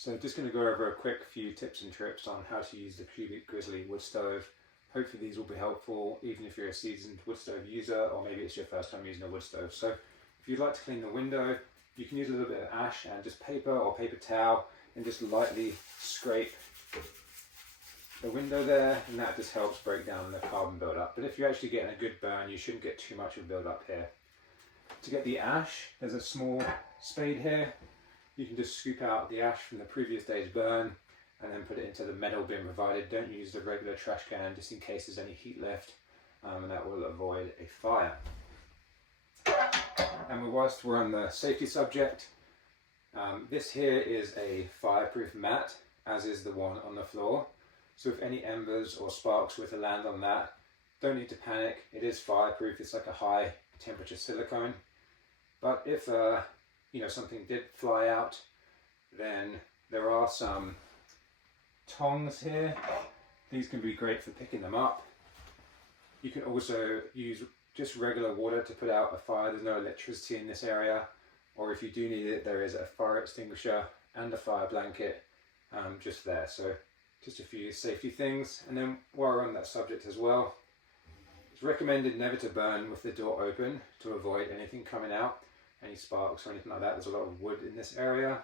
So just going to go over a quick few tips and tricks on how to use the Cubic Grizzly wood stove. Hopefully these will be helpful even if you're a seasoned wood stove user, or maybe it's your first time using a wood stove. So if you'd like to clean the window, you can use a little bit of ash and just paper or paper towel and just lightly scrape the window there, and that just helps break down the carbon buildup. But if you're actually getting a good burn, you shouldn't get too much of buildup here. To get the ash, there's a small spade here. You can just scoop out the ash from the previous day's burn and then put it into the metal bin provided. Don't use the regular trash can just in case there's any heat left, and that will avoid a fire. And whilst we're on the safety subject, this here is a fireproof mat, as is the one on the floor. So if any embers or sparks were to land on that, don't need to panic. It is fireproof. It's like a high temperature silicone. But if something did fly out, then there are some tongs here. These can be great for picking them up. You can also use just regular water to put out a fire. There's no electricity in this area, or if you do need it, there is a fire extinguisher and a fire blanket just there. So just a few safety things. And then while we're on that subject as well, it's recommended never to burn with the door open to avoid anything coming out, any sparks or anything like that. There's a lot of wood in this area.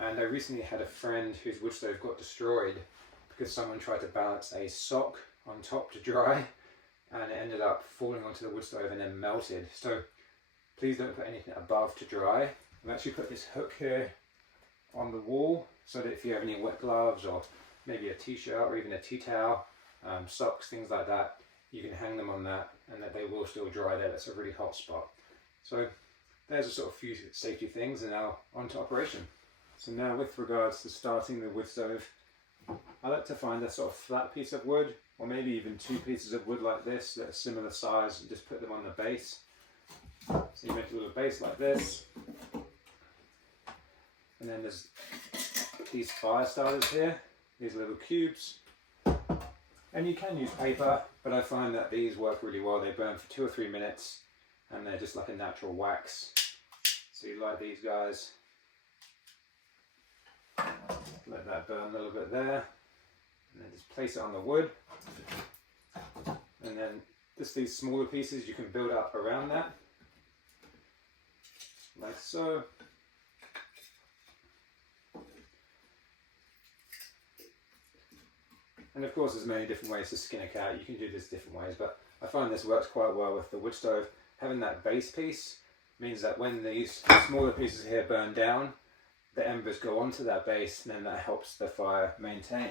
And I recently had a friend whose wood stove got destroyed because someone tried to balance a sock on top to dry, and it ended up falling onto the wood stove and then melted. So please don't put anything above to dry. I've actually put this hook here on the wall so that if you have any wet gloves or maybe a t-shirt or even a tea towel, socks, things like that, you can hang them on that and that they will still dry there. That's a really hot spot. So there's a sort of few safety things, and now on to operation. So now with regards to starting the wood stove, I like to find a sort of flat piece of wood, or maybe even two pieces of wood like this that are similar size, and just put them on the base. So you make a little base like this. And then there's these fire starters here, these little cubes. And you can use paper, but I find that these work really well. They burn for 2 or 3 minutes and they're just like a natural wax. So you light these guys, let that burn a little bit there, and then just place it on the wood. And then just these smaller pieces you can build up around that, like so. And of course there's many different ways to skin a cat. You can do this different ways, but I find this works quite well with the wood stove. Having that base piece means that when these smaller pieces here burn down, the embers go onto that base, and then that helps the fire maintain.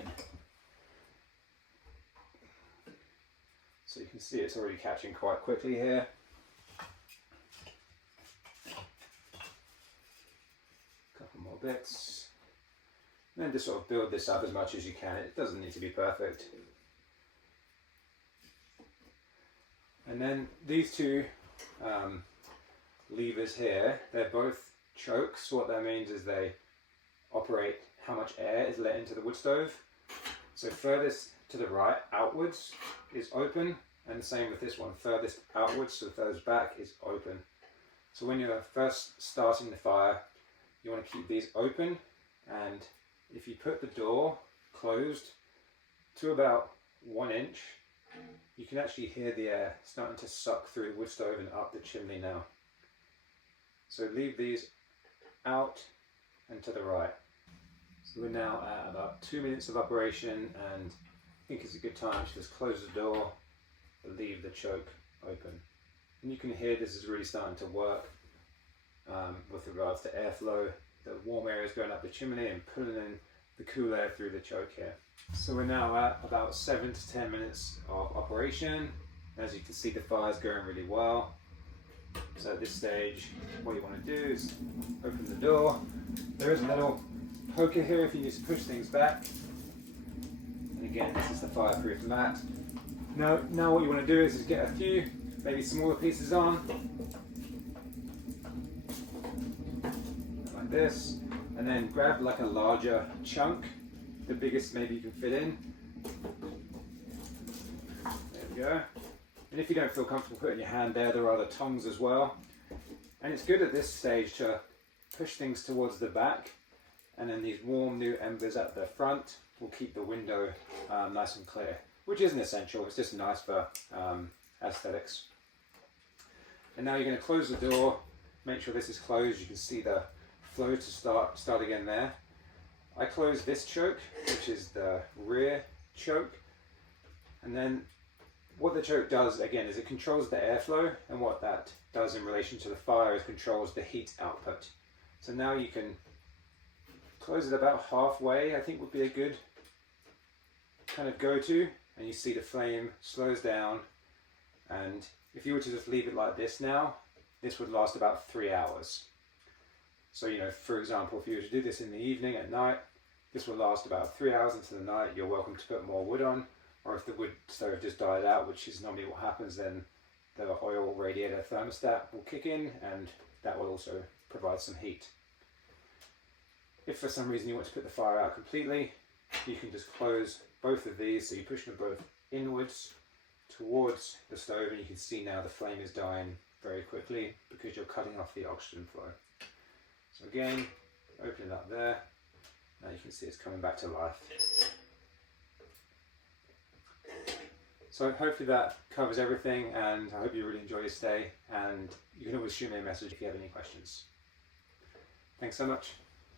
So you can see it's already catching quite quickly here. A couple more bits. And then just sort of build this up as much as you can. It doesn't need to be perfect. And then these two levers here, they're both chokes. What that means is they operate how much air is let into the wood stove. So furthest to the right, outwards, is open, and the same with this one. Furthest outwards, so furthest back, is open. So when you're first starting the fire, you want to keep these open, and if you put the door closed to about 1 inch, you can actually hear the air starting to suck through the wood stove and up the chimney now. So leave these out and to the right. So we're now at about 2 minutes of operation, and I think it's a good time to just close the door, but leave the choke open. And you can hear this is really starting to work with regards to airflow. The warm air is going up the chimney and pulling in the cool air through the choke here. So we're now at about 7 to 10 minutes of operation. As you can see, the fire's going really well. So at this stage, what you want to do is open the door. There is a little poker here if you need to push things back. And again, this is the fireproof mat. Now what you want to do is get a few, maybe smaller pieces on, like this, and then grab like a larger chunk, the biggest maybe you can fit in. There we go. And if you don't feel comfortable putting your hand there, there are other tongs as well. And it's good at this stage to push things towards the back And then these warm new embers at the front will keep the window nice and clear, which isn't essential, it's just nice for aesthetics. And now you're going to close the door, make sure this is closed. You can see the flow to start again there. I close this choke, which is the rear choke, and then what the choke does again is it controls the airflow, and what that does in relation to the fire is controls the heat output. So now you can close it about halfway, I think would be a good kind of go-to, and you see the flame slows down. And if you were to just leave it like this now, this would last about 3 hours. So, you know, for example, if you were to do this in the evening at night, this will last about 3 hours into the night. You're welcome to put more wood on, or if the wood stove just died out, which is normally what happens, then the oil radiator thermostat will kick in, and that will also provide some heat. If for some reason you want to put the fire out completely, you can just close both of these, so you push them both inwards towards the stove, and you can see now the flame is dying very quickly because you're cutting off the oxygen flow. So again, open it up there. Now you can see it's coming back to life. So hopefully that covers everything, and I hope you really enjoy your stay, and you can always shoot me a message if you have any questions. Thanks so much.